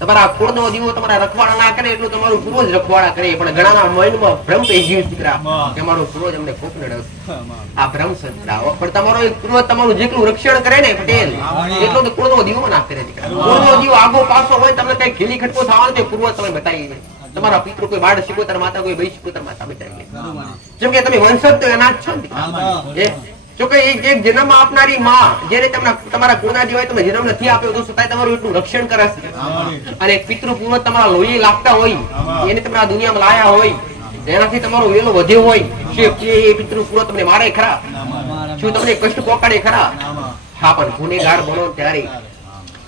તમારા કુળનો દીવો તમારા રખવાડા ના કરે એટલું તમારું પૂર્વજ રખવાડા કરે, પણ ઘણાના મનમાં ભ્રમ થઈ ગયું દીકરા કે અમારો પૂર્વજ અમને કોક નડે. આ ભ્રમ છે દીકરા. પણ તમારો એક પૂર્વજ તમારું જેટલું રક્ષણ કરે ને પટેલ, એટલો તો કુળનો દીવો ના કરે દીકરા. કુળનો દીવો આગો પાછો હોય, તમને કઈ ખીલી ખટકો થવાનો તે પૂર્વજ તમે બતાવી દે. તમારા પિતૃ કોઈ બાળ શિકોતર માતા, કોઈ ભાઈ શિકોતર માતા બતાવી દે. જેમ કે તમે વંશજ તો એના જ છો ને. જો કે એક જન્મ આપનારી માં જેને તમારા કુળના દીવાય તમે જન્મ નથી આપ્યો તો છતાંય તમારું એટલું રક્ષણ કરે છે. અને પિતૃ પૂર્વજ તમારા લોહી લાગતા હોય, એને તમે આ દુનિયામાં લાયા હોય, એનાથી તમારો વેલો વધ્યો હોય, એ પિતૃ પૂર્વજ તમને મારે ખરા? શું તમને કષ્ટ પહોંચાડે ખરા? હા, પણ ગુનેગાર બનો ત્યારે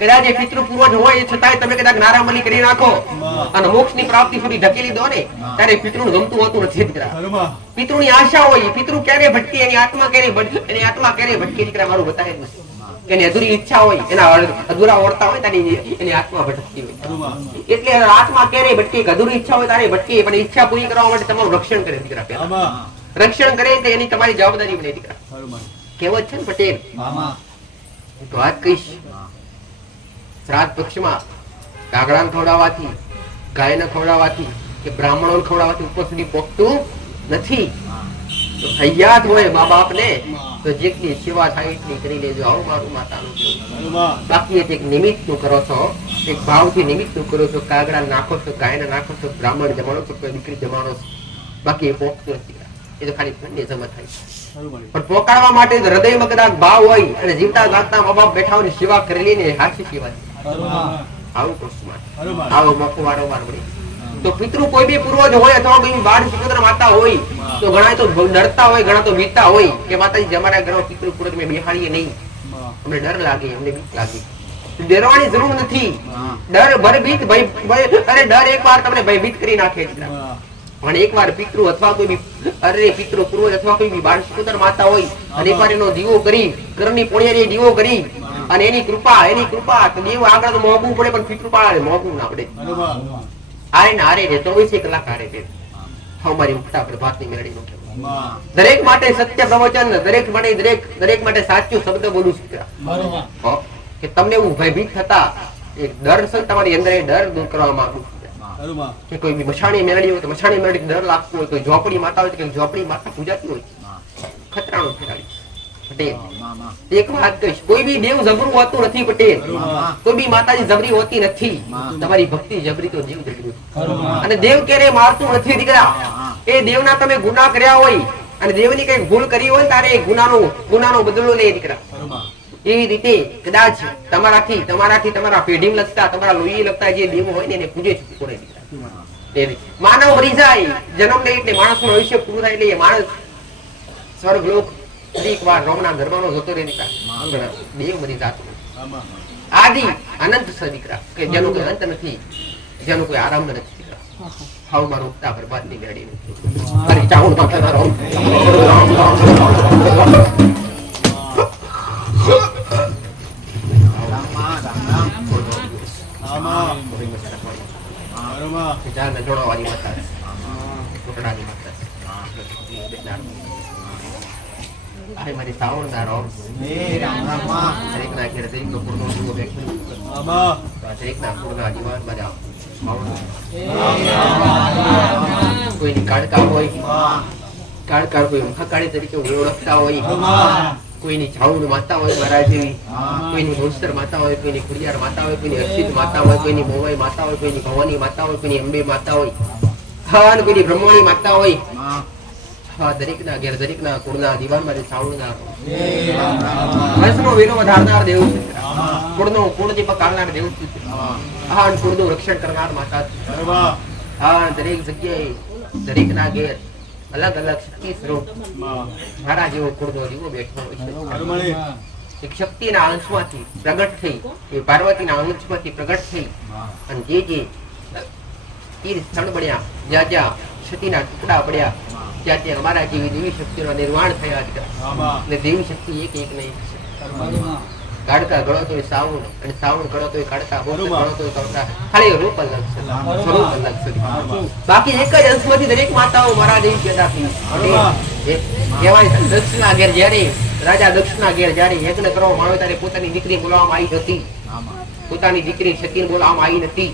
કદાચ એ પિતૃ પૂર્વજ હોય છતાંય તમે કદાચ નારામલી કરી નાખો અને મોક્ષ ની પ્રાપ્તિ સુધી ધકેલી દો ને, ત્યારે પિતૃ ગમતું હોતું નથી દીકરા. પિતૃની આશા હોય, પિતૃ ક્યારે ભટકી, એની આત્મા ક્યારે ભટકી દીકરા મારું બતાવે નથી. એની અધૂરી ઈચ્છા હોય, એના અધૂરા ઓળતા હોય ત્યારે એની આત્મા ભટકતી હોય. એટલે આત્મા ક્યારે ભટકી, અધૂરી ઈચ્છા હોય ત્યારે ભટકી, પણ ઈચ્છા પૂરી કરવા માટે તમારું રક્ષણ કરે દીકરા. પહેલા રક્ષણ કરે તો એની તમારી જવાબદારી બને દીકરા. કહેવત છે ને પટેલ, તો વાત કહીશ, શ્રાદ્ધ પક્ષમાં કાગડાને ખવડાવવાથી, ગાયને ખવડાવવાથી કે બ્રાહ્મણોને ખવડાવવાથી ઉપર સુધી પહોંચતું નથી. તો હૈયાત હોય મા બાપ ને તો જેટલી સેવા થાય એટલી કરી લેજો. આવું મારું માતાનું કેવું. બાકી એક નિમિત્ત નું કરો છો, એક ભાવથી નિમિત્ત નું કરો છો. કાગડા નાખો છો, ગાયને નાખો છો, બ્રાહ્મણ જમાડો છો, કોઈ દીકરી જમાડો છો, બાકી એ પોખતું નથી. એ તો ખાલી પુણ્ય જમા થાય છે. પણ પોકાડવા માટે હૃદયમાં કદાચ ભાવ હોય અને જીવતા જાગતા મા બાપ બેઠા હોય સેવા કરેલી ને સાચી સેવા. આવું કશું આવો મોકો વારંવાર મળે. તો પિતૃ કોઈ બી પૂર્વજ હોય અથવા કોઈ બાળ શિકોતર માતા હોય તો ઘણા તો ડરતા હોય, ઘણા તો બીતા હોય કે માતાજી અમારા ઘરમાં પિતૃ પૂર્વજ મેં બેહાડીએ નહીં, અમને ડર લાગે, અમને બીક લાગે. ડરવાની જરૂર નથી. ડર ભયભીત અરે ડર એક વાર તમને ભયભીત કરી નાખે. પણ એક વાર પિતૃ અથવા કોઈ બી પિતૃ પૂર્વજ અથવા કોઈ બી બાળ શિકોતર માતા હોય અને એક વાર એનો દીવો કરી, ઘરની પોણિયારી દીવો કરી અને એની કૃપા તો દેવ આગળ તો મોંઘું પડે, પણ પિતૃ પાળે મોંઘું ના પડે. આરે ને આરે રે 24 કલાક આરે રે. અમારી ફટાફટ ભાતની મેળડી નો દરેક માટે સત્ય પ્રવચન, દરેક માટે સાચું શબ્દ બોલું છું કે તમને એવું ભયભીત થતા એક ડર છે તમારી અંદર, એ ડર દૂર કરવા માંગુ છું. કે કોઈ બી મછાણી મેળડી હોય તો મછાણી મેળડી ડર લાગતું હોય, કોઈ ઝોપડી માતા હોય તો ઝોપડી માતા પૂજાતી હોય, ખતરાનું ફેરાડી. પટેલ એક વાત કહીશ, કોઈ બી દેવ જબરું હોતું નથી પટેલ, કોઈ બી માતાજી જબરી હોતી નથી. તમારી ભક્તિ જબરી તો દેવ જબરી. અને દેવ ક્યારે મારતું નથી દીકરા. એ દેવના તમે ગુના કર્યા હોય અને દેવની કઈ ભૂલ કરી હોય ત્યારે એ ગુનાનો બદલો લે દીકરા. એવી રીતે કદાચ તમારાથી તમારા પેઢી લગતા, તમારા લોહી લગતા જે દેવ હોય ને એને પૂજે છૂટું પડે દીકરા. માનવ મરી જાય, જન્મ લે એટલે માણસ નું આયુષ્ય પૂરું થાય એટલે એ માણસ સ્વર્ગ લોક એક વાર રોમના ગરબાનો જતો રહે દીકરા. દેવ મરી જાતું આદિ અનંત છે દીકરા, કે જેનો કોઈ અંત નથી, જેનો કોઈ આરંભ નથી દીકરા. હાવ મારો ઉગતા બરબાદ ની ગાડી હરી ચાઉન માથાના રોમ મારી સાવણદાર દરેક ના ઘેર દરેક નો પૂર્ણ જીવો દરેક ના પૂર્ણ જીવન બધા કોઈની કાળકા હોય, કાળકા કોઈ અંખાકાળી તરીકે ઓળખતા હોય, કોઈની ચાઉંડ માતા હોય મારા જેવી, કોઈની મોસ્તર માતા હોય, કોઈની ખુડિયાર માતા હોય, કોઈની અર્ષિત માતા હોય, કોઈની મોવાઈ માતા હોય, કોઈની ભવાની માતા હોય, કોઈની અંબે માતા હોય, અને કોઈની બ્રહ્મણી માતા હોય. દરેક ના ઘેર દરેક ના કુળના દીવાન મારી ચાઉંડના વંશનો વેરો વધારનાર દેવ છે. કુળ દીપક કાઢનાર દેવ છે. કુળનું રક્ષણ કરનાર માતા છે. દરેક જગ્યાએ દરેક ના ઘેર અલગ અલગ શક્તિ સ્વરૂપ મારા જેવો કુળનો દીવો બેઠો હોય છે. એક શક્તિના અંશમાંથી પ્રગટ થઈ, એ પાર્વતીના અંશમાંથી પ્રગટ થઈ અને જે તીર સ્થળ બન્યા, જ્યાં જ્યાં સતીના ટુકડા પડ્યા, ત્યાં ત્યાં અમારા જેવી દેવી શક્તિનો નિર્માણ થયા છે. અને દેવી શક્તિ એક નહીં. કાળકા ગળો તો સાવણ, અને સાવણ ગળો તો કાળકા, ગળો તો કાળકા, ખાલી રૂપ અલગ છે, સ્વરૂપ અલગ છે. બાકી એક જ અંશમાંથી દરેક માતાઓ મારા દેવી પેદા થઈ. કહેવાય દક્ષના ઘેર જયારે રાજા દક્ષના ઘેર જયારે યજ્ઞ કરવામાં આવે ત્યારે પોતાની દીકરી બોલાવવામાં આવી હતી. પોતાની દીકરી સતીને બોલાવવામાં આવી નથી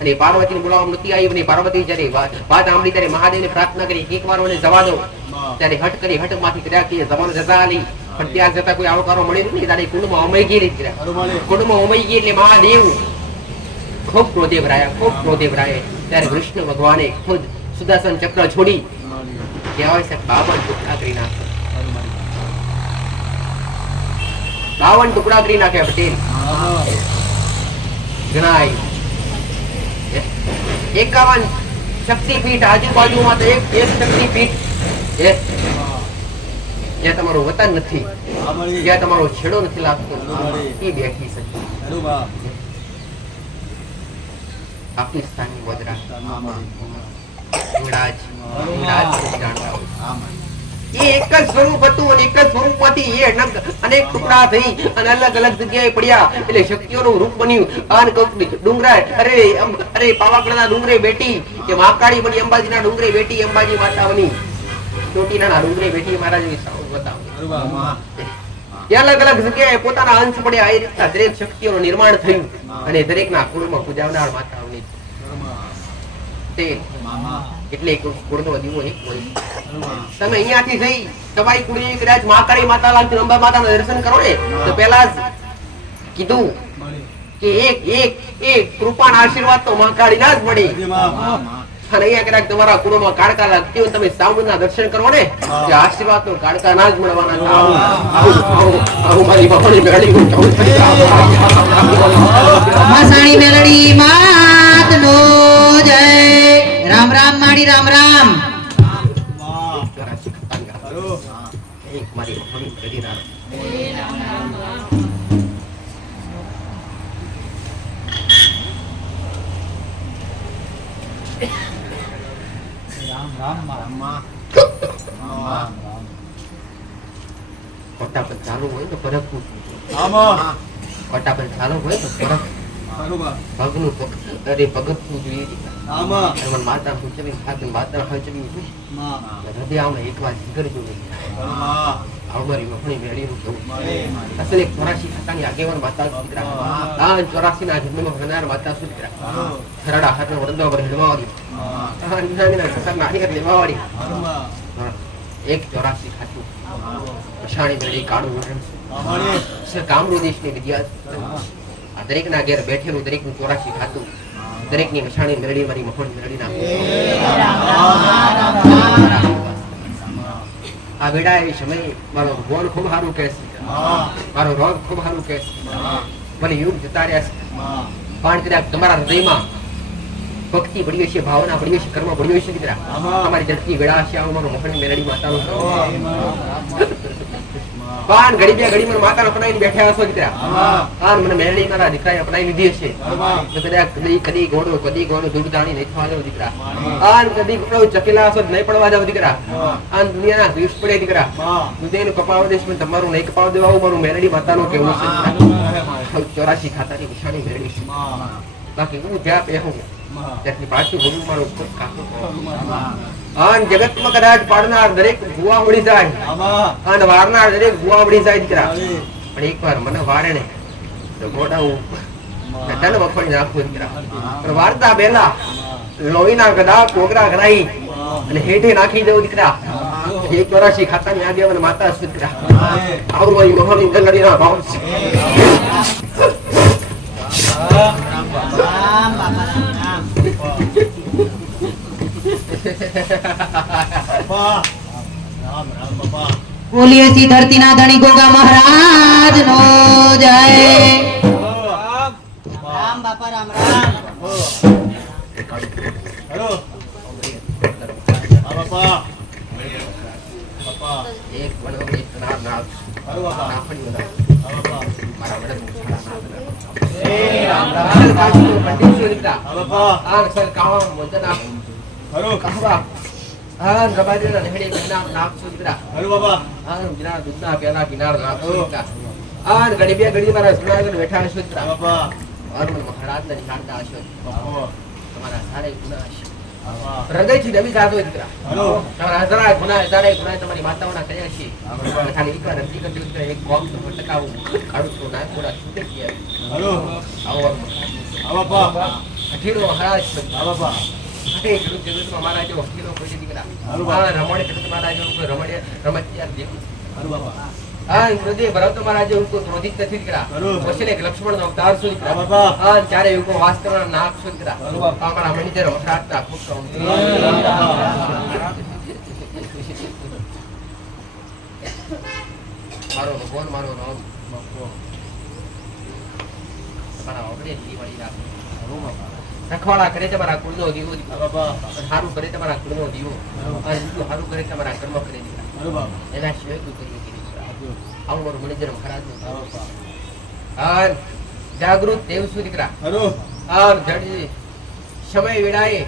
અને પાર્વતીને બોલાવવામાં નથી આવી અને પાર્વતી જ્યારે વાત સાંભળી ત્યારે મહાદેવને પ્રાર્થના કરી એક વાર મને જવા દો ત્યારે હટ કરી હટમાંથી કર્યા કે જવાનું જતા આલી પણ ત્યાં જતા કોઈ આવકારો મળે નહીં ત્યારે કુંડમાં અમાઈ ગયેલી કુંડમાં અમાઈ ગઈ એટલે મહાદેવ ખૂબ ક્રોધે ભરાયા ત્યારે કૃષ્ણ ભગવાને ખુદ સુદર્શન ચક્ર છોડી કહેવાય છે 52 ટુકડા કરી નાખ્યા 52 ટુકડા કરી નાખ્યા પટેલ ગણાય 51 શક્તિપીઠ આજુબાજુમાં તો એક શક્તિપીઠ જ્યાં તમારું વતન નથી જ્યાં તમારો છેડો નથી લાગતો એ બેઠી છે પાકિસ્તાનની વદરા એ એક જ સ્વરૂપ હતું અને એક જ સ્વરૂપમાંથી એ અનેક ટુકડા થઈ અને અલગ અલગ જગ્યાએ પડ્યા એટલે શક્તિઓનું રૂપ બન્યું ડુંગરા અરે પાવાગઢના ડુંગરે બેઠી કે મહાકાળી બની અંબાજીના ડુંગરે બેઠી અંબાજી માતા બની ચોટીલાના ડુંગરે બેઠી મહારાજ અલગ અલગ જગ્યાએ પોતાના અંશ પડ્યા એ રીતના દરેક શક્તિઓનું નિર્માણ થયું અને દરેકના કુળમાં પૂજાવનાર માતાઓની એટલે કુળનો દીવો એક હોય તમે અહીંયાથી જઈ તમારી કુળની કદાચ મહાકાળી માતા લાગતી અંબા માતાના દર્શન કરો ને તો પહેલા જ કીધું કે એક કૃપાના આશીર્વાદ તો મહાકાળીના જ મળે અને અહીંયા કદાચ તમારા કુળમાં કાળકા લાગતી હોય તમે સામુના દર્શન કરો ને કે આશીર્વાદ તો કાળકા ના જ મળવાના મારી બાપણી મેળડી માસાણી મેલડી માતનો જય રામ રામ માડી રામ રામ એક મારી બાપણી મેળડી રામ ફટાફટ ચાલુ હોય તો ફરક ફટાફટ ચાલુ હોય તો ફરક પગનું પગથું જોઈએ માતા પૂછવી માતા ખર્ચવી હૃદય આમને એક વાર જીગર જોઈએ અમારી વખણી મેળીનું કેવું અસલ એક 84 ખાતાની આગેવાન માતા સુદ્રા આ 84 ના જન્મમાં ભણનાર માતા સુદ્રા સરડા હાથનો વરદો પર હેડવાવાળી નાની લેવાવાળી એક 84 ખાતું પછાણી મેળી કાળું વરણ કામરૂ દેશની વિદ્યા આ દરેકના ઘેર બેઠેલું દરેકનું 84 ખાતું દરેકની મશાણી મેળડી મારી મફળી મેળડી નાખો આ બેડા એ સમય મારો ભગવાન ખૂબ સારું કહે છે મારો રોગ ખૂબ સારું કહે છે મને યુગ જતા રહ્યા છે પણ કદાચ તમારા હૃદયમાં ભક્તિ પડી હશે ભાવના પડી હશે કર્મ પડ્યો હશે દીકરા અમારી જડતી વેળા છે આવું મારું મફળી મેળડી માતાનું પાન ઘડી બે ઘડી મને માતાને અપનાવીને બેઠા હશો દીકરા પાન મને મેળડી મારા દીકરાએ અપનાવી લીધી હશે કદાચ કદી ઘોડો દૂધ દાણી નહીં થવા દો દીકરા આન કદી ઘોડો ચકેલા હશો નહીં પડવા દો દીકરા આન દુનિયાના દિવસ પડે દીકરા હૃદયનું કપાવ દેશ પણ તમારું નહીં કપાવ દેવા મારું મેળડી માતાનું કેવું છે 84 ખાતાની નિશાની મેળડી છે બાકી હું જ્યાં પહેરું ત્યાંથી પાછું ગુરુ મારું ખૂબ કાકું આન જગતમાં કદાચ પાડનાર દરેક ગુવા મળી જાય અને વારનાર દરેક ગુવા મળી જાય દીકરા પણ એકવાર મને વારે ને તો ગોડા હું તને વખોડી નાખું દીકરા પણ વારતા પહેલા લોહીના ગદા કોગરા કરાઈ અને હેઠે નાખી દઉં દીકરા 84 ખાતાની આગેવાન માતા દીકરા આવું મારી મહોની ગલડીના ભાવ છે બોલીએ સી ધરતીના ધણી ગોગા મહારાજ નો જય રામ બાપા રામ રામ હેલો બાપા બાપા એક વડો એક નાર નાર હેલો બાપા નાફડી વડા બાપા મારા વડા મુછાડા નાર એ રામ રામ કાચો કંડીસો દીકરા બાપા આ સર કાવા મોદના હેલો કાવા આ ગબાડીના નેહડી બેના નાખસો દીકરા હેલો બાપા આ બિના દૂધના પેલા કિનાર નાખસો દીકરા આ ઘડી બે ઘડી મારા સુનાગર બેઠા છો દીકરા બાપા મારું મહારાજના નિશાનતા હશો બાપા તમારા સારે ગુના હશે હૃદયથી નવી જાતો હોય દીકરા. હલો. તમારા હજારા ગુનાહ તમારી માતાઓના કર્યા છે. ખાલી એકવાર અરજી કરી દીકરા, એક બોક્સ ટકાવું કાઢું છું ના થોડા છૂટે ગયા. હલો. આવો આવો બાપા. અઠીરો મહારાજ આવો બાપા. જગતમાં મારા જેવો અઠીરો કોઈ છે દીકરા. હારું. રમણીય જગત મારા જેવું કોઈ રમતિયાર જેવું. હલો બાપા. હા, હૃદય ભરાવતો મારા જેવું કોઈ ક્રોધિત નથી દીકરા. હારું. પછી એક લક્ષ્મણનો અવતાર છું દીકરા. હા બાપા. હા, ત્યારે એવું વાસ કરવાના નાક છું દીકરા. હારું બાપા. અમારા મણિધર વખરાટના પુત્ર. મારો ભગવાન મારો રામ તમારા ઓગળે દિવાળી રાખો. હલો બાપા. રખવાડા કરે તમારા કુળનો દીવો હા બાપા. સારું કરે તમારા કુળનો દીવો અને બીજું સારું કરે તમારા કર્મ કરે દીકરા. હલો બાપા. એના સિવાય કોઈ કરીએ કે દીકરા. આવું મારું મણિધર વખરાટનું. હા બાપા. હા, જાગૃત દેવ છું દીકરા. હલો. આ જડજી સમય વેળાએ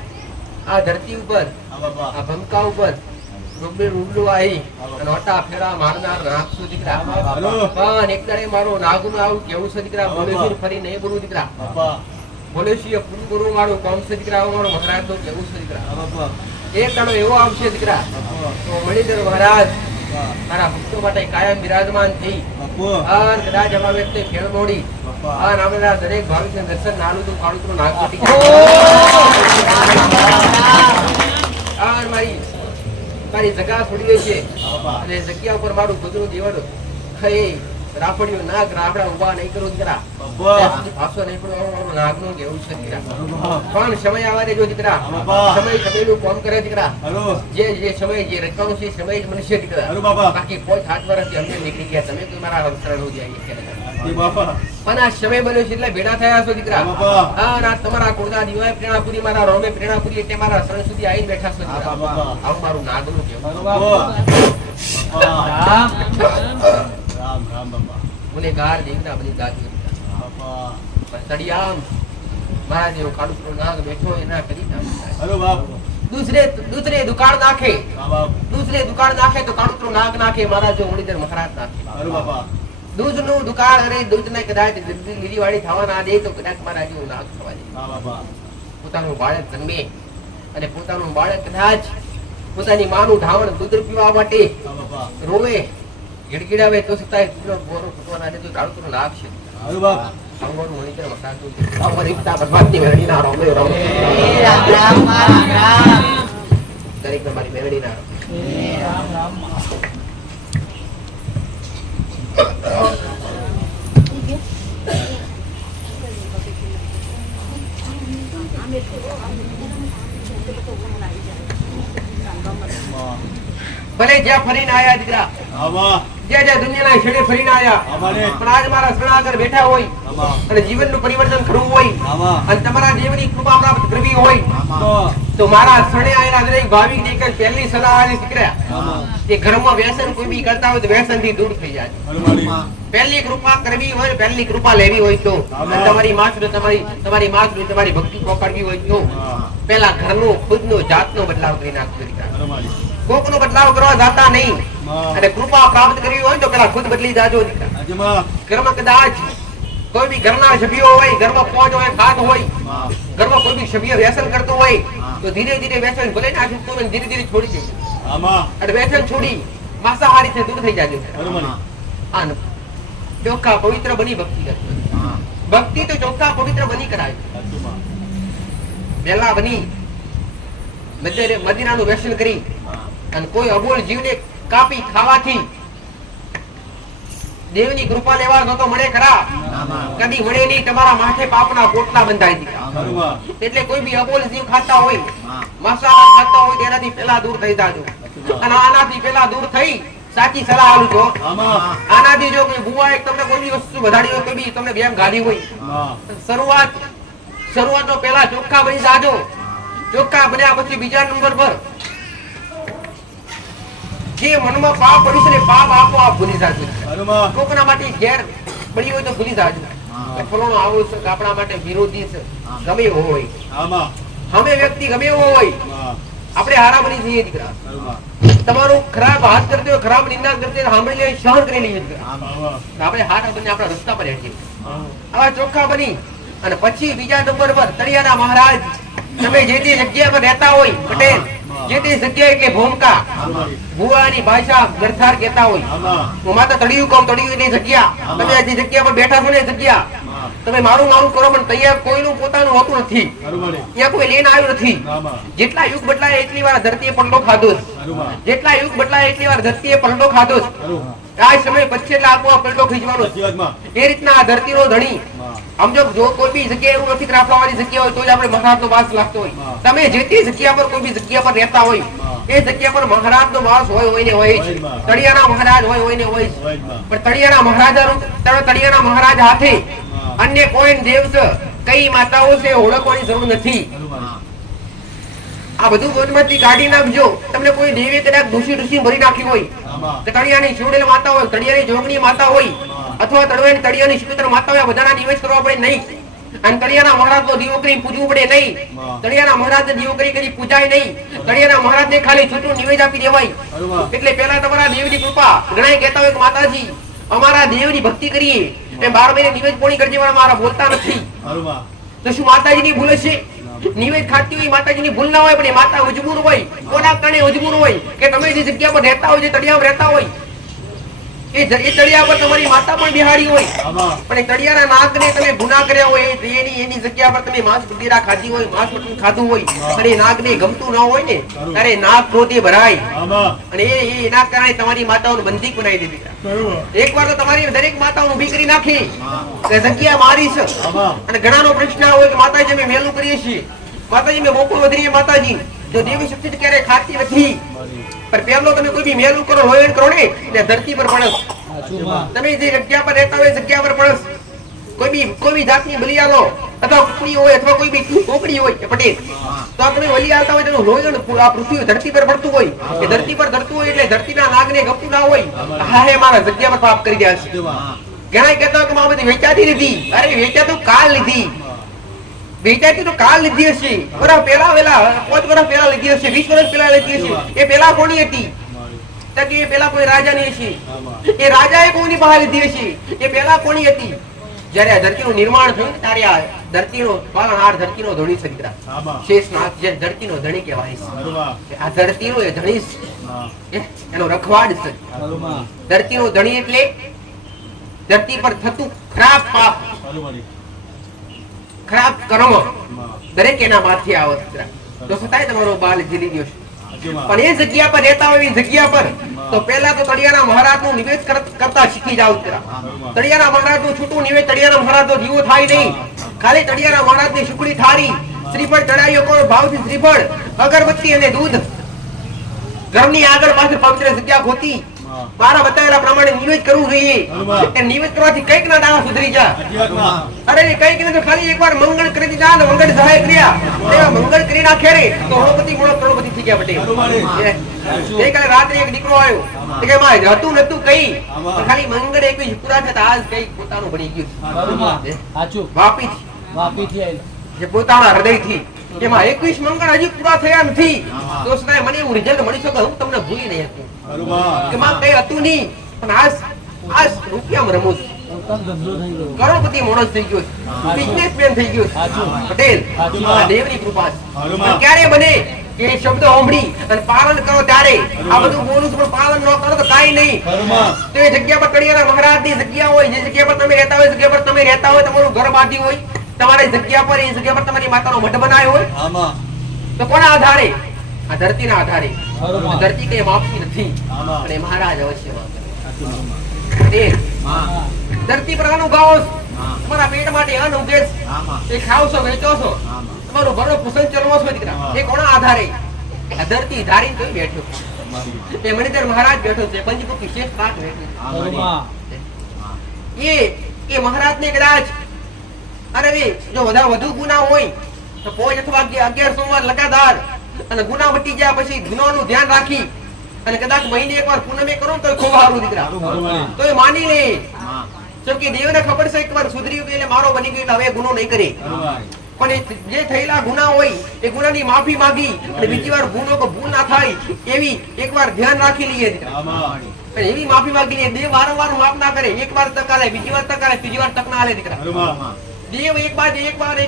આ ધરતી ઉપર હા બાપા. આ ભમકા ઉપર રૂબલું આવી અને ઓટા ફેરા મારનાર નાગ છું દીકરા. હલો. પણ એક દાડે મારો નાગનું આવું કેવું છે દીકરા. બોલેશ્વર ફરી નહીં બોલું દીકરા. બાપા. બોલેશ્વર પૂરું ગુરુ મારું કોમ છે દીકરા. આવું મારું મહારાજ નું કેવું છે દીકરા. હા બાપા. એક દાડો એવો આવશે દીકરા બાપા. તો મણિધર મહારાજ બાપા. તારા ભક્તો માટે કાયમ બિરાજમાન થઈ બાપા. અને કદાચ અમારે વ્યક્તિ ફેર મોડી બાપા. અને આપણે દરેક ભાવિક દર્શન નાલું તું કાળું તું નાગ પટી અને મારી જગા છોડી છે બાપા. અને જગ્યા ઉપર મારું ખુદનું જીવન ખાઈ રાપડિયું નાગ રાપડા ઉભા નહીં કરું દીકરા. બાપા. પાછો નહીં પડો મારું નાગનું કેવું છે દીકરા. બાપા. પણ સમય આવે જો દીકરા. બાપા. સમયનું કામ કરે દીકરા. હલો. જે સમય જે રચવાનું છે એ સમય જ મનુષ્ય દીકરા. હલો બાપા. બાકી કોઈ 7 વર્ષથી અમે નીકળી ગયા. તમે કોઈ મારા અવસર નો જાય જી બાપા. પણ આ સમય બન્યો છે એટલે ભેડા થયા છો દીકરા. બાપા. હા, ના તમારા કુળના દીવાએ પ્રેરણાપુરી મારા રોમે પ્રેરણાપુરી એટલે મારા શરણ સુધી આવીને બેઠા છો દીકરા. હા, બાપા. આવું મારું નાગનું કેવું. બાપા. રામ રામ બાપા. ગુનેગાર દેવના બની ગાજ્યો દીકરા. બાપા. પણ તળિયામ મારા જેવો કાળુકરો નાગ બેઠો એના કરી નાખે. હલો બાપ. દૂસરે દુકાળ નાખે. હા બાપ. દૂસરે દુકાળ નાખે તો કાળુકરો નાગ નાખે. મારા જો મણિધર મહારાજ નાખે. હલો બાપા. દૂધનું દુકાળ અરે દૂધને કદાચ બીજી વાળી થવા ના દે તો કદાચ મારા જેવું નાગ થવા દે. હા બાપા. પોતાનું બાળક જન્મે અને પોતાનું બાળક કદાચ પોતાની માનું ધાવણ દૂધ પીવા માટે હા બાપા. રોવે ગીડગીડાવે તો છતાંય દૂધનો બોરો ફૂટવાના દે તો કાળુકરો નાગ છે. હલો બાપ. ભગવાનનું મણિધર વખરાતું છે. ભગવાન એકતા ભગવાનની મેળડીના રોમે રોમે. દરેકને મારી મેળડીના રોમે. ભલે જ્યાં ફરીને આયા દીકરા, હા બા. જ્યાં દુનિયાના છેડે ફરીને આયા, અમારે. પણ આજ મારા શરણાગર બેઠા હોય હા બા. અને જીવનનું પરિવર્તન કરવું હોય હા બા. અને તમારા જીવનની કૃપા પ્રાપ્ત કરવી હોય તો. તો મારા શરણે આયેલા દરેક ભાવિક ને એક પહેલી સલાહ આલી દીકરા હા બા. કે ઘરમાં વ્યસન કોઈ બી કરતા હોય તો વ્યસન થી દૂર થઈ જાય. હલો મારી. પહેલી કૃપા કરવી હોય, પહેલી કૃપા લેવી હોય તો અને તમારી માત્ર તમારી ભક્તિ પકડવી હોય તો હા. પહેલા ઘરનો ખુદનો જાતનો બદલાવ કરી નાખો દીકરા. હલો મારી. કોકનો બદલાવ કરવા જાતા નહીં હા. અને કૃપા પ્રાપ્ત કરવી હોય તો પેલા ખુદ બદલી જાજો દીકરા. આજે માં. ઘરમાં કદાચ કોઈ બી ઘરના સભ્યો હોય, ઘરમાં 5 હોય 7 હોય, હા. ઘરમાં કોઈ બી સભ્ય વ્યસન કરતો હોય હા. તો ધીરે ધીરે વ્યસન ભલે ના છૂટતું હોય, ધીરે ધીરે છોડી દેજો આમાં. અને વ્યસન છોડી માંસાહારીથી દૂર થઈ જાજો. હલો મારી. આન ચોખ્ખા પવિત્ર બની ભક્તિ કરજો. હા. ભક્તિ તો ચોખ્ખા પવિત્ર બની કરાય. સાચું માં. બેલા બની મદિરાનું વ્યસન કરી હા. અને કોઈ અબોલ જીવને કાપી ખાવાથી દેવની કૃપા લેવા તો મળે ખરા? કદી મળે નહીં. તમારા માથે પાપના પોટલા બંધાઈ દીધા. હલો માં. એટલે કોઈ બી અબોલ જીવ ખાતા હોય, માંસાહાર ખાતા હોય તેનાથી પહેલા દૂર થઈ જાજો. અને આનાથી પહેલા દૂર થઈ સાચી સલાહ આલું છો. આમાં. આનાથી જો કોઈ બુઆએ તમને કોઈ બી વસ્તુ વધારી હોય, કોઈ બી તમને બેમ ગાડી હોય, હા. શરૂઆતનો પહેલા ચોખ્ખા બની જાજો. ચોખ્ખા બન્યા પછી બીજા નંબર પર જે મનમાં પાપ પડ્યું છે ને પાપ આપો આપ ભૂલી જાજો. હલો માં. કોકના માટે ઘેર પડી હોય તો ભૂલી જાજો. કે ફલાણો આવો છે કે આપણા માટે વિરોધી છે, ગમે એવો હોય, આમાં. અમે વ્યક્તિ ગમે એવો હોય, હા. આપણે હારા બની જઈએ દીકરા. હલો માં. તમારું ખરાબ હાથ કરते હોય, ખરાબ નિંદા કરते હોય, સાંભળી લઈએ, સહન કરી લઈએ દીકરા. આમાં. આપણે હારા બની આપણા રસ્તા પર હેઠીએ. હા. આવા ચોખ્ખા બની અને પછી બીજા નંબર પર તળિયાના મહારાજ તમે જે તે જગ્યા પર રહેતા હોય પટેલ, જે તે જગ્યાએ કે ભૂમકા ભુવાની ભાષા ગરથાર કહેતા હોય, હું માતા તળિયું કહું, તળિયું ની જગ્યા, તમે જે જગ્યા પર બેઠા છો ને એ જગ્યા, તમે મારું મારું કરો પણ તૈયાર કોઈનું પોતાનું હોતું નથી, ત્યાં કોઈ લઈને આવ્યું નથી. જેટલા યુગ બદલાય એટલી વાર ધરતીએ પલટો ખાધો, જેટલા યુગ બદલાય એટલી વાર ધરતીએ પલટો ખાધો. આ સમય પછી એટલે આખો પલટો ખીચવાનો. એ રીતના આ ધરતીનો ધણી સમજો. જો કોઈ બી જગ્યાએ એવું નથી રાફડાવાળી જગ્યા હોય તો જ આપણે મહારાજનો વાસ લાગતો હોય. તમે જે તે જગ્યા પર કોઈ બી જગ્યા પર રહેતા હોય એ જગ્યા પર મહારાજનો વાસ હોય ને હોય જ. તળિયાના મહારાજ હોય ને હોય જ. પણ તળિયાના મહારાજ હાથે અન્ય કોઈ દેવ છે, કઈ માતાઓ છે ઓળખવાની જરૂર નથી. આ બધું મનમાંથી કાઢી નાખજો. તમને કોઈ દેવી કદાચ દોષી ભરી નાખી હોય, તળિયાની શિવડેલ માતા હોય, તળિયાની જોગણી માતા હોય, અથવા તળિયાની શિવતર માતા હોય, બધાના નિવેશ કરવા પડે નહીં. અને તળિયાના મહારાજનો દીવો કરી પૂજવું પડે નહીં. તળિયાના મહારાજને દીવો કરી પૂજાય નહીં. તળિયાના મહારાજને ખાલી છૂટું નિવેદ આપી દેવાય. એટલે પેલા તમારા દેવની કૃપા. ઘણા કહેતા હોય કે માતાજી અમારા દેવની ભક્તિ કરીએ એમ 12 મહિને નિવેદ પોણી કરજે, મારા બોલતા નથી. તો શું માતાજીની ભૂલ છે? નિવેદ ખાતી હોય માતાજીની ભૂલ ના હોય, પણ એ માતા મજબૂર હોય. કોના કારણે મજબૂર હોય? કે તમે જે જગ્યા પર રહેતા હોય, જે તળિયામાં રહેતા હોય, એ તળિયા પર તમારી માતા પણ બિહારી હોય, પણ એ તળિયાના નાગને તમે ગુનાહ કર્યા હોય, એની જગ્યા પર તમે માંસ બુદ્ધિરા ખાધી હોય, માંસ મટન ખાધું હોય, અને એ નાગને ગમતું ન હોય ને ત્યારે નાગ ક્રોધે ભરાય, અને એના કારણે તમારી માતાઓને બંદીક બનાવી દીધી. એકવાર તો તમારી દરેક માતાઓ ઊભી કરી નાખી કે જગ્યા મારી છે. અને ઘણાનો પ્રશ્ન હોય કે માતાજી અમે મેલું કરીએ છીએ, માતાજી અમે બોકું વધીએ, માતાજી જો દેવી શક્તિ ક્યારે ખાતી નથી. પણ પહેલો તમે કોઈ બી મેલું કરો, લોયણ કરો ને એટલે ધરતી પર પડસ. તમે જે જગ્યા પર રહેતા હોય જગ્યા પર પડસ. કોઈ બી જાતની બલિયાલો અથવા કુકડી હોય અથવા કોઈ બી કોકડી હોય પટેલ, તો તમે બલી આવતા હોય તેનું લોયણ આ પૃથ્વી ધરતી પર પડતું હોય, એ ધરતી પર ધરતું હોય એટલે ધરતીના નાગને ગમતું ના હોય. હા હે મારા જગ્યા પર પાપ કરી રહ્યા છે. ઘણા કહેતા હોય કે મારા બધી વેચાતી લીધી. અરે વેચા તો કાલ લીધી, વેચાતી તો કાલ લીધી હશે. વર્ષ પહેલા 5 વર્ષ પહેલા લીધી હશે, 20 વર્ષ પહેલા લીધી હશે. એ પહેલા કોની હતી? એ પહેલા કોઈ રાજાની હશે. એ રાજાએ કોની બહાર લીધી હશે? એ પહેલા કોની હતી? જયારે આ ધરતીનું નિર્માણ થયું ત્યારે આ ધરતીનો પાલનહાર, ધરતીનો ધણી છે. શેષનાગ જે ધરતીનો ધણી કહેવાય છે. આ ધરતીનો એ ધણી છે, એનો રખવાડ છે. ધરતીનો ધણી એટલે ધરતી પર થતું ખરાબ પાપ, ખરાબ કર્મ દરેક એના માથે આવે. તો છતાંય તમારો બાલ જીલી ગયો છે. પણ એ જગ્યા પર રહેતા હોય એ જગ્યા પર તો પહેલા તો તળિયાના મહારાજનું નિવેદ કરતા શીખી જાવ. તળિયાના મહારાજનું છૂટું નિવેદ તળિયાના મહારાજનો દીવો થાય નહીં. ખાલી તળિયાના મહારાજની શુકડી થાળી, શ્રીફળ ચડાવ્યો કોઈ ભાવથી શ્રીફળ, અગરબત્તી અને દૂધ, ઘરની આગળ પાછળ પવિત્ર જગ્યા ખોતી મારા બતાવેલા પ્રમાણે નિવેદ કરવું જોઈએ. એ નિવેદ કરવાથી કઈક ના દાણા સુધરી જાય. અરે કઈક ને તો ખાલી એકવાર મંગળ કરી દીધા ને મંગળ સહાય કર્યા, એવા મંગળ કરી નાખે રે તો કરોડપતિ કરોડપતિ થઈ ગયા. પટેલ ગઈકાલે રાત્રે એક દીકરો આવ્યો કે માં હતું નતું કઈ, ખાલી મંગળ 21 પૂરા થતા આજ કઈ પોતાનું બની ગયું. વાપી થી જે પોતાના હૃદય થી એમાં 21 મંગળ હજી પૂરા થયા નથી. તો મને એવું રિઝલ્ટ મળી શકે હું તમને ભૂલી નહીં શકું કે માં કઈ હતું નહીં, પણ આજ રૂપિયામાં રમું છું. કરોડપતિ માણસ થઈ ગયો, બિઝનેસમેન થઈ ગયો. પટેલ આ દેવની કૃપા છે. ક્યારે બને કે શબ્દ સાંભળી અને પાલન કરો ત્યારે આ બધું બોલું છું, પણ પાલન ન કરો તો કાઈ નહીં. તો એ જગ્યા પર તળિયાના મહારાજની જગ્યા હોય, જે જગ્યા પર તમે રહેતા હોય, જગ્યા પર તમે રહેતા હોય, તમારું ઘર બાંધી હોય, તમારી જગ્યા પર એ જગ્યા પર તમારી માતાનો મઠ બનાવ્યો હોય, તો કોના આધારે? આ ધરતીના આધારે. ધરતી કઈ માપતી નથી, અને મહારાજ અવશ્ય માપે. ધરતી પર અનુભવો તમારા પેટ માટે અન્ન ઉગે છે, ખાવ છો, વેચો છો, તમારું ભરણ પોષણ ચલવો છો. દીકરા એ કોના આધારે? આ ધરતી ધારીને કોઈ બેઠો છે, એ મણિધર મહારાજ બેઠો છે, પંચમુખી શેષ નાગ બેઠો છે. એ મહારાજને કદાચ અરે જો વધુ ગુના હોય તો 5 અથવા 11 સોમવાર લગાતાર અને ગુના વટી ગયા પછી ગુનાનું ધ્યાન રાખી અને કદાચ મહિને એકવાર પૂનમે કરો તો ખૂબ સારું. દીકરા તો એ માની લે, કેમ કે દેવને ખબર છે એકવાર સુધરી ગયો એટલે મારો બની ગયો, હવે ગુનો નહીં કરે. પણ જે થયેલા ગુના હોય એ ગુનાની માફી માંગી અને બીજી વાર ભૂલ ના થાય એવી એકવાર ધ્યાન રાખી લઈએ. દીકરા એવી માફી માંગી લે. દેવ વારંવાર માફ ના કરે, એકવાર તક આલે, બીજી વાર તક આલે, ત્રીજી વાર તક ના આલે. દીકરા દેવ એક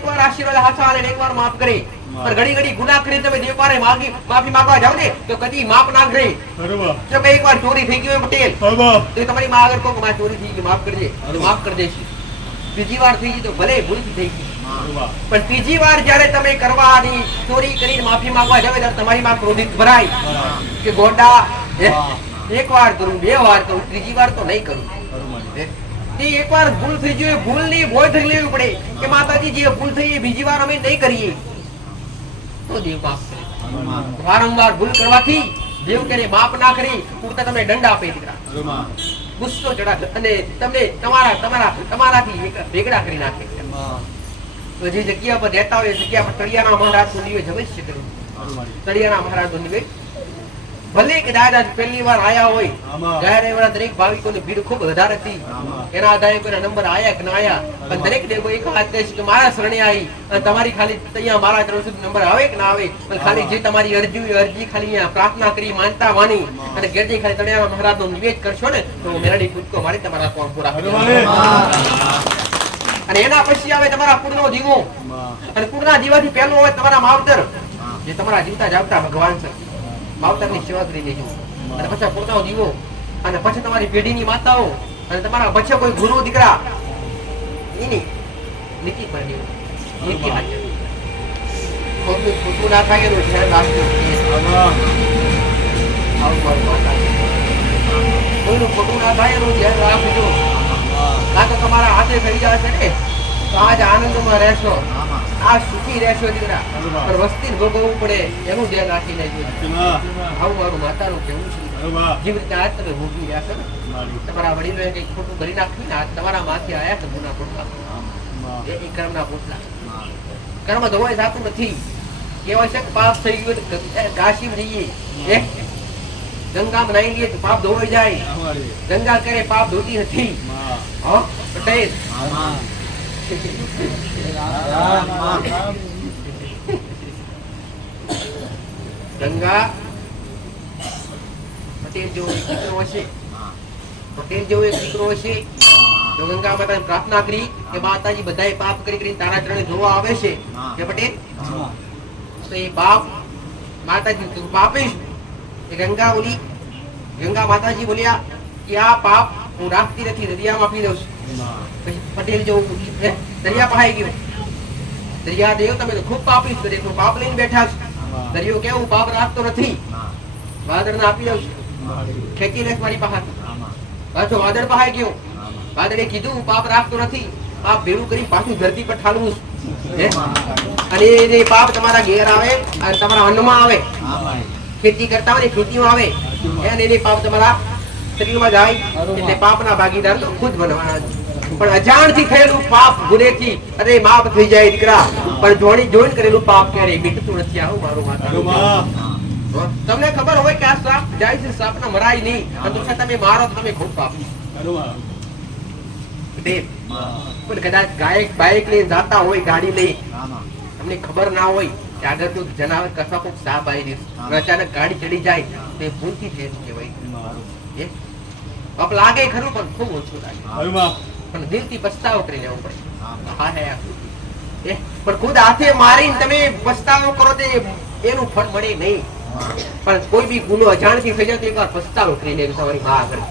વાર આશીર્વાદ હાથા આલે ને એક વાર માફ કરે. પણ ઘડી ગુનાહ કરી તમે દેવ પાસે માફી માંગવા જાવ ને તો કદી માફ ના કરે. બરોબર. જો કે એક વાર ચોરી થઈ ગઈ હોય પટેલ બરોબર. તો તમારી માં આગળ કહો કે મારી ચોરી થઈ ગઈ માફ કરજે તો માફ કરી દેશે. બીજી વાર થઈ ગઈ તો ભલે ભૂલથી થઈ ગઈ, બરોબર. પણ ત્રીજી વાર જ્યારે તમે કરવાની ચોરી કરીને માફી માંગવા જાવ ત્યારે તમારી માં ક્રોધિત ભરાય કે ગોડા એક વાર કરું, બે વાર કરું, ત્રીજી વાર તો નહીં કરું. તે એક વાર ભૂલ થઈ ગઈ, ભૂલની ભોય થઈ લેવી પડે કે માતાજી જે ભૂલ થઈ એ બીજી વાર અમે નહીં કરીએ તો દેવ માફ કરે. વારંવાર ભૂલ કરવાથી દેવ કરે માફ ના કરી ઉલટા તમને દંડ આપે દીકરા. ગુસ્સો ચડા અને તમને તમારાથી ભેગડા કરી નાખે. તો જે જગ્યા પર રહેતા હોય એ જગ્યા પર તળિયાના મહારાજ નું નિવેદ અવશ્ય કરવું. તળિયાના મહારાજ નું નિવેદ ભલે કે દાદા પહેલી વાર આયા હોય, ગયા રવિવારે દરેક ભાવિકોની ભીડ ખૂબ વધારે હતી, એના આધારે કોઈના નંબર આયા કે ના આયા, પણ દરેક દેવો એક વાત કહે છે કે મારા શરણે આવી અને તમારી ખાલી અહીંયા મારા ચરણ સુધી નંબર આવે કે ના આવે, પણ ખાલી જે તમારી અરજી ખાલી અહીંયા પ્રાર્થના કરી માનતા માની અને ઘેર જઈ ખાલી તળિયાના મહારાજ નું નિવેદ કરશો ને તો મેરડી કૂદકો મારી તમારા કોણ પૂરા કરી. અને એના પછી આવે તમારા કુળનો દીવો, અને કુળના દીવાથી પહેલું હોય તમારા માવતર, જે તમારા જીવતા જાગતા ભગવાન છે. માવતરની સેવા કરી દેજો. અને પછી કુળનો દીવો, અને પછી તમારી પેઢીની માતાઓ, અને તમારા પછી કોઈ ગુરુ દીકરા એની નીતિ પર દેવું. નીતિ હાજર ખોટું ના થાય એનું ધ્યાન રાખવું. કોઈનું ખોટું ના થાય એનું ધ્યાન રાખજો. કાં તો તમારા હાથે થઈ જશે ને તો આજ આનંદમાં રહેશો, આ સુખી રહેશો દીકરા, પણ વસ્તી ભોગવવું પડે એનું ધ્યાન રાખી લેજો. આવું મારું માતાનું કહેવું છે. જેવી રીતે આજ તમે ભોગવી રહ્યા છો ને, તમારા વડીલોએ કઈ ખોટું કરી નાખ્યું ને આજ તમારા માથે આયા છે ગુના પોટલા, એ કર્મના પોટલા. કર્મ ધોવાય જાતું નથી. કહેવાય છે કે પાપ થઈ ગયું કાશી જઈએ, ગંગામાં નાઈ લઈએ તો પાપ ધોવાઈ જાય. ગંગા કરે પાપ ધોતી નથી. પટેલ ગંગા પટેલ જેવો એક દીકરો હશે, પટેલ જેવો એક દીકરો હશે તો ગંગા માતા પ્રાર્થના કરી કે માતાજી બધાએ પાપ કરી કરીને તારા ચરણે જોવા આવે છે કે પટેલ તો એ પાપ માતાજી તું પાપીશ. ગંગા માતાજી બોલ્યા કે આ પાપ હું રાખતી નથી, દરિયામાં આપી દઉં છું. પટેલ જેવું દરિયા પહાઈ ગયો. દરિયા દેવ તમે તો ખૂબ પાપીશ, પાપ લઈને બેઠા છો. દરિયો કેવું પાપ રાખતો નથી, વાદળ આપી દઉં છું, ખેંચી લેશ મારી પાસે. પાછો વાદળ પહાઈ ગયો. વાદળે કીધું પાપ રાખતો નથી, પાપ ભેળું કરી પાછું ધરતી પર ઠાલવું. અને એ પાપ તમારા ઘેર આવે અને તમારા અન્નમાં આવે, ખેતી કરતા હોય ખેતીમાં આવે, અને એ પાપ તમારા શરીરમાં જાય. એટલે પાપના ભાગીદાર તો ખુદ બનવાના છે. પણ અજાણથી થયેલું પાપ ગુનેથી અરે માફ થઈ જાય દીકરા, પણ જોઈન કરેલું પાપ ક્યારેય મીટતું નથી. આવું મારું માતા. તમને ખબર હોય કે આ સાપ જાય છે, સાપને મરાય નહીં, અને તમે મારો તો તમે ખૂબ પાપ. પણ કદાચ બાઇક લઈને જાતા હોય, ગાડી લઈ, તમને ખબર ના હોય કે આગળ તો જનાવર કશા કોઈક સાપ આવી રહ્યું, અચાનક ગાડી ચડી જાય તો એ ભૂલથી થયેલું કહેવાય. પાપ લાગે ખરું પણ ખૂબ ઓછું લાગે, પણ દિલથી પસ્તાવો કરી લેવો પડે. પણ ખુદ હાથે મારીને તમે પસ્તાવો કરો તો એનું ફળ મળે નહીં. પણ કોઈ બી ગુનો અજાણથી થઈ જાય તો એકવાર પસ્તાવો કરી લેજો તમારી માં આગળ.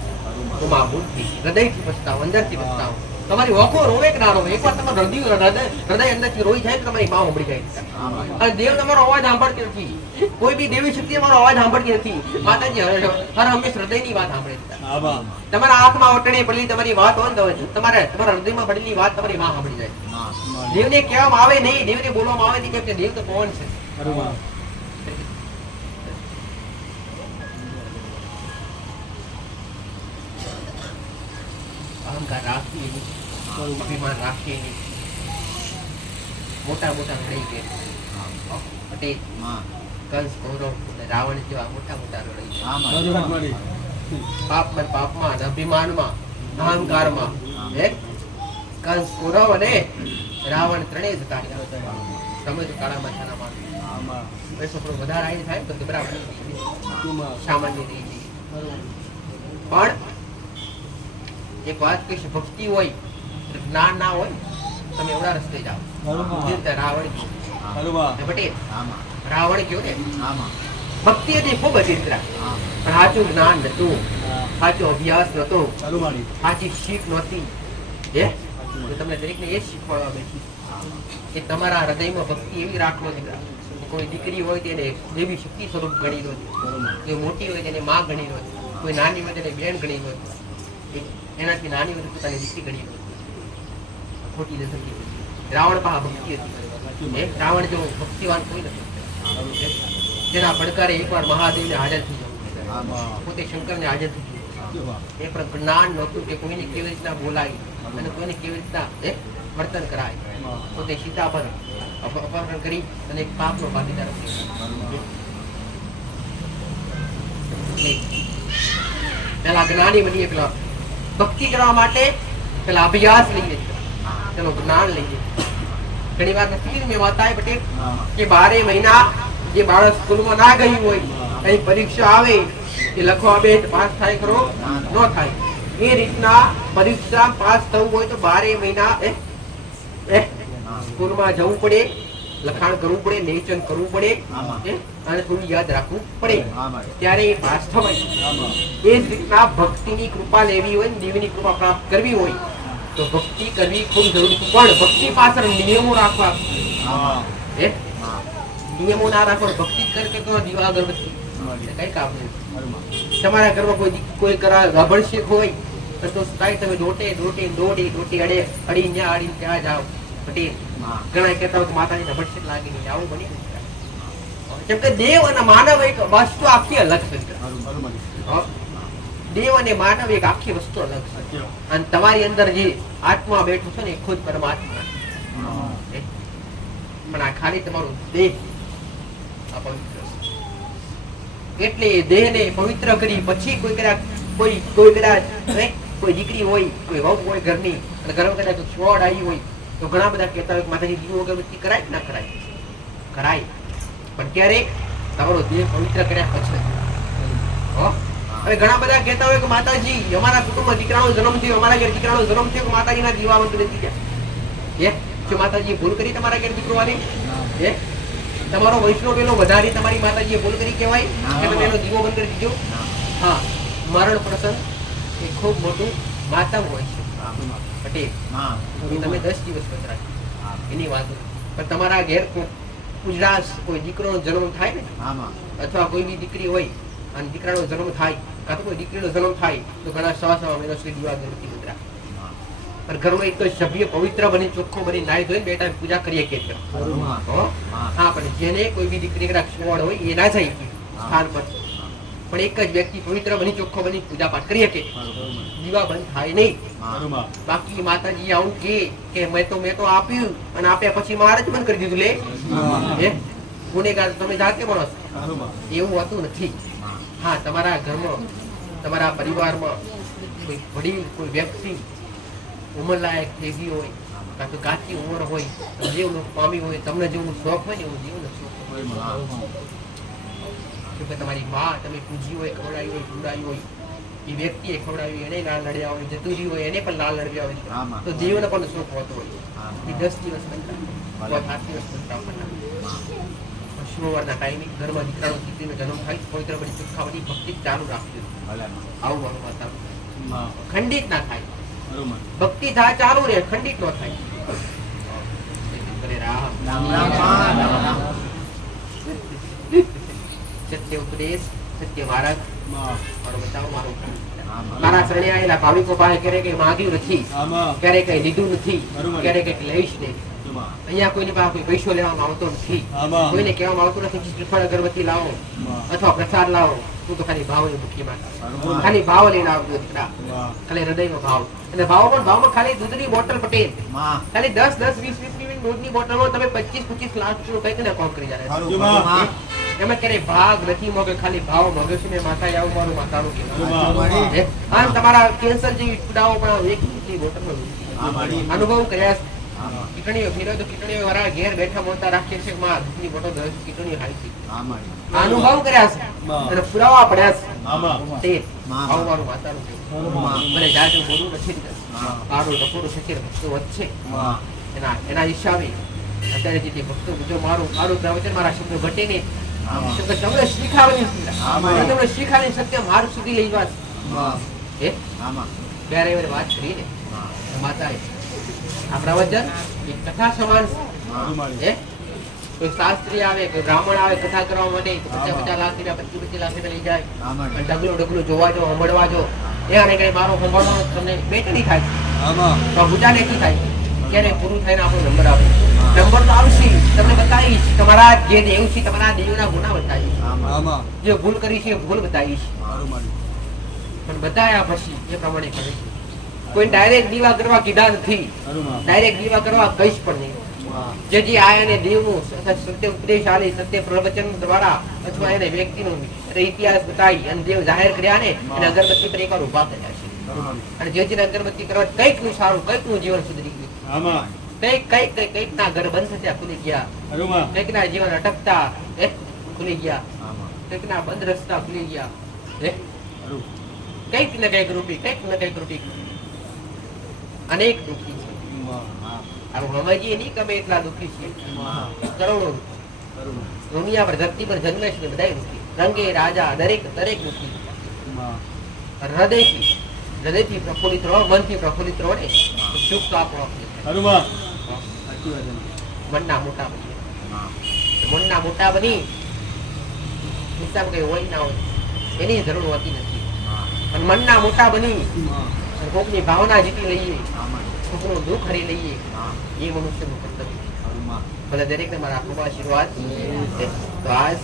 તો માં ભૂલથી હૃદયથી પસ્તાવો, અંદરથી પસ્તાવો. તમારી ઓખો રોવે કે ના રોવે, એકવાર તમારું હૃદય અંદરથી રોઈ જાય તો તમારી માં ઉમડી જાય. અને દેવ તમારો અવાજ સાંભળતી નથી, કોઈ બી દેવી શક્તિ તમારો અવાજ સાંભળતી નથી. માતાજી હર હંમેશ હૃદયની વાત સાંભળે. તમારા આંખમાં ઓટણે પડેલી તમારી વાત હોય ને તમારા હૃદયમાં પડેલી વાત તમારી માં સાંભળી જાય. દેવને કહેવામાં આવે નહીં, દેવને બોલવામાં આવે નહીં, કેમ કે દેવ તો કોણ છે. અહંકાર રાખીએ નહીં, અભિમાન રાખીએ નહીં. મોટા મોટા લડાઈ ગયા પટેલ, કંસ, કૌરવ, રાવણ જેવા મોટા મોટા લડાઈ. પાપમાં, અભિમાનમાં, અહંકારમાં કંસ, કૌરવ અને રાવણ ત્રણેય જતા રહ્યા. તમે તો કાળા માથાના માણસ, છોકરો વધારે આવી થાય તો બરાબર સામાન્ય રહી જાય. પણ એક વાત કહીશ, ભક્તિ હોય જ્ઞાન ના હોય તમે એવડા રસ્તે જાઓ હનુમાન. જે રીતે રાવણ ગયો. હનુમાન. ને પટેલ આમાં. રાવણ ગયો ને આમાં. ભક્તિ હતી ખૂબ હતી મિત્ર. આમ. પણ સાચું જ્ઞાન નતું, આ. સાચો અભ્યાસ નતો, હનુમાની. સાચી શીખ નહોતી. હે તો તમને દરેકને એ જ શીખવાડવા બેઠી કે તમારા હૃદયમાં ભક્તિ એવી રાખવો મિત્ર. કોઈ દીકરી હોય તેને દેવી શક્તિ સ્વરૂપ ગણી લો, કોઈ મોટી હોય તેને માં ગણી લો, કોઈ નાની હોય તેને બેન ગણી લો, એનાથી નાની હોય તો પોતાની દીકરી ગણી લો. ખોટી નથી. રાવણ પાસે ભક્તિ હતી. રાવણ જેવો ભક્તિવાન કોઈ નથી. જેના પડકારે એકવાર મહાદેવને હાજર થઈ જવું, આમાં. પોતે શંકરને હાજર થઈ જવું. આમાં. એ પણ જ્ઞાન નહોતું કે કોઈને કેવી રીતના બોલાય અને કોઈને કેવી રીતના વર્તન કરાય. પોતે સીતા પર અપહરણ કરી અને એક પાપનો ભાગીદાર બન્યો. પેલા જ્ઞાની બનીએ, પેલા ભક્તિ કરવા માટે પેલા અભ્યાસ લઈએ, પેલો જ્ઞાન લઈએ. ઘણી વાર નથી મેં વાતાએ પટેલ કે 12 મહિના જે બાળક સ્કૂલમાં ના ગયું હોય, કઈ પરીક્ષા આવે એ લખવા બે પાસ થાય ખરો ન થાય. એ રીતના પરીક્ષા પાસ થવું હોય તો 12 મહિના સ્કૂલમાં જવું પડે, લખાણ કરવું પડે, લેચન કરવું પડે અને થોડું યાદ રાખવું પડે, ત્યારે એ પાસ થવાય. એ જ રીતના ભક્તિની કૃપા લેવી હોય, દેવીની કૃપા પ્રાપ્ત કરવી હોય તો ભક્તિ કરવી ખૂબ જરૂરી છે. પણ ભક્તિ પાછળ નિયમો રાખવા. નિયમો ના રાખો, ભક્તિ કરતો દીવા અગરબત્તી કઈ કામ નહીં. તમારા ઘરમાં કોઈ અભિષેક હોય તો કાંઈ તમે દોટી અડે અડી ન્યા અડી ત્યાં જાઓ. પટેલ ઘણા કહેતા હોય માતાજીને અભિષેક લાગી નહીં, આવું બની કેમ કે દેવ અને માનવ એક વસ્તુ આખી અલગ છે. દેવ અને માનવ એક આખી વસ્તુ અલગ છે. અને તમારી અંદર જે આત્મા બેઠું છે ને એ ખુદ પરમાત્મા. પણ આ ખાલી તમારું દેહ અપવિત્ર છે. એટલે દેહને પવિત્ર કરી પછી કોઈ દીકરી હોય, કોઈ વહુ હોય ઘરની, અને ઘરમાં કદાચ છોડ આવી હોય તો ઘણા બધા કહેતા હોય કે માતાજી દીવો અગરબત્તી કરાય ના કરાય? કરાય, પણ ક્યારે? તમારો દેહ પવિત્ર કર્યા પછી. હવે ઘણા બધા કહેતા હોય કે માતાજી અમારા કુટુંબમાં દીકરાનો જન્મ થયો, અમારા ઘેર દીકરાનો જન્મ થયો, માતાજીના દીવા બંધ નથી ગયા. શું માતાજીએ ભૂલ કરી તમારા ઘેર દીકરો આવી? તમારો વૈષ્ણવ પેલો વધારી તમારી માતાજીએ ભૂલ કરી કહેવાય કે તમે એનો દીવો બંધ કરી દીધો? હા, મરણ પ્રસંગ એ ખૂબ મોટું માતમ હોય છે પટેલ. તમે 10 દિવસ પધરાય એની વાત. પણ તમારા ઘેર ઉજરાસ કોઈ દીકરાનો જન્મ થાય ને, અથવા કોઈ બી દીકરી હોય અને દીકરાનો જન્મ થાય, કાં તો કોઈ દીકરીનો જન્મ થાય તો ઘણા સવા મહિના સુધી દીવા અગરબત્તી પધરાય. પણ ઘરનો એક સભ્ય પવિત્ર બની ચોખ્ખો બની નાઈ ધોઈને બેટા પૂજા કરીએ કે હા, પણ જેને કોઈ બી દીકરી છોડ હોય એ ના જાય સ્થાન પર, પણ એક જ વ્યક્તિ પવિત્ર બની ચોખ્ખો બની પૂજા પાઠ કરીએ કે દીવા બંધ થાય નહીં. બાકી માતાજી આવું કે મેં તો આપ્યું અને આપ્યા પછી મારે જ બંધ કરી દીધું. લે ગુનેગાર તમે જાતે બનો છો, એવું હોતું નથી. હા, તમારા ઘરમાં તમારા પરિવારમાં કોઈ વડીલ કોઈ વ્યક્તિ ઉંમરલાયક થઈ ગઈ હોય, કાં તો કાચી ઉંમર હોય, જેવું પામી હોય, તમને જેવું શોખ હોય ને એવું જીવનો શોખ હોય. તમારી માં તમે પૂજી હોય, ખવડાવી હોય, પીવડાવી હોય, એ વ્યક્તિએ ખવડાવી, એને લાલ લડ્યા હોય, જતું રહ્યું હોય, એને પણ લાલ લડ્યા હોય, તો દેવને પણ શોખ હોતો હોય. એ 10 દિવસ બનતા, 7 દિવસ બનતા. શુક્રવારના ટાઈમે ઘરમાં દીકરાનો દીકરીનો જન્મ થાય, પવિત્ર બની ચોખ્ખા બની ભક્તિ ચાલુ રાખવી. આવું મારું માતા ખંડિત ના થાય. ભક્તિ થાય ચાલુ રહે, ખંડિત ન થાય. સત્ય ઉપદેશ, સત્ય માર્ગ બતાવો. મારા શરણે આવેલા ભાવિકો પાસે ક્યારેય કઈ માંગ્યું નથી, ક્યારેય કઈ લીધું નથી, ક્યારેય કઈક લઈશ નહીં. અહીંયા કોઈની પાસે કોઈ પૈસો લેવામાં આવતો નથી, કોઈને કહેવામાં આવતું નથી શ્રીફળ અગરબત્તી લાવો અથવા પ્રસાદ લાવો. તું તો ખાલી ભાવની ભૂખી માંગ, ખાલી ભાવ લઈને આવજો દીકરા, ખાલી હૃદયનો ભાવ. અને ભાવમાં ખાલી દૂધની બોટલ પટેલ, ખાલી 10, 20 ની દૂધની બોટલમાં તમે 25 લાખ કઈક ને કોમ કરી જાય. એમાં ક્યારેય ભાગ નથી મોગે, ખાલી ભાવ મોગે છે. માતા આવું મારું માતાનું કહેવાય. આમ તમારા કેન્સર જેવી પીડાઓ પણ એક દૂધની બોટલમાં અનુભવ કર્યા છે. કીટણીઓ ફેરવે તો કીટણીઓ વાળા ઘેર બેઠા મોટા રાખીએ છે, માં દૂધની બોટલ 10 કીટણીઓ હાઈ છે. અનુભવ કર્યા છે અને પુરાવા પડ્યા છે. આવું મારું માતાનું કહેવાય. મને જાતે બોલવું નથી, આડું ટકોરું શક્ય વસ્તુ વધશે. એના હિસાબે અત્યારે જે ભક્તો જો મારું પ્રવચન મારા શબ્દો ઘટે ને શબ્દ તમને શીખાવવાની તમને શીખાવીને સત્ય માર્ગ સુધી લઈ વાત હે ત્યારે એવી વાત કરી ને માતાએ આ પ્રવચન એક કથા સમાન છે હે કોઈ શાસ્ત્રી આવે કોઈ બ્રાહ્મણ આવે કથા કરવા માટે 50 લાખ રૂપિયા 25 લાખ રૂપિયા લઈ જાય ડગલું જોવા જો સાંભળવા જો એને કઈ મારો સાંભળવાનો તમને બેટની થાય તો ગુજા નથી થાય ક્યારે પૂરું થઈને આપણો નંબર આવે નંબર તો આવશે તમને બતાવીશ તમારા જે દેવ છે તમારા દેવના ગુના બતાવીશ જે ભૂલ કરી છે એ ભૂલ બતાવીશ પણ બતાયા પછી એ પ્રમાણે કરે છે કોઈ ડાયરેક્ટ દીવા કરવા કીધા નથી ડાયરેક્ટ દીવા કરવા કહીશ પણ નહીં જે આયા ને દેવનું સત્ય ઉપદેશ આલી સત્ય પ્રવચન દ્વારા અથવા એને વ્યક્તિનો ઇતિહાસ બતાવી અને દેવ જાહેર કર્યા ને એને અગરબત્તી પર એકવાર ઉભા કર્યા છે અને જે અગરબત્તી કરવા કઈક નું સારું કઈક નું જીવન સુધરી ગયું કઈક ના ઘર બંધ થયા ખુલી ગયા કઈક ના જીવન અટકતા ખુલી ગયા કઈક ના બંધ રસ્તા ખુલી ગયા કઈક ને કઈક રૂપી અનેક દુઃખી છે હમાજી નહીં ગમે એટલા દુઃખી છે કરોડો દુનિયા પર ધરતી પર જન્મે છે બધા દુઃખી રંગે રાજા દરેક દુઃખી હૃદયથી પ્રફુલ્લિત રહો મનથી પ્રફુલ્લિત રહો ને સુખ તો આપણો મનના મોટા બની હિસાબ કઈ હોય ના હોય એની જરૂર હોતી નથી પણ મનના મોટા બની કોકની ભાવના જીતી લઈએ કોકનું દુઃખ હરી લઈએ એ મનુષ્યનું કર્તવ્ય ભલે દરેકને મારા ખૂબ આશીર્વાદ તો આજ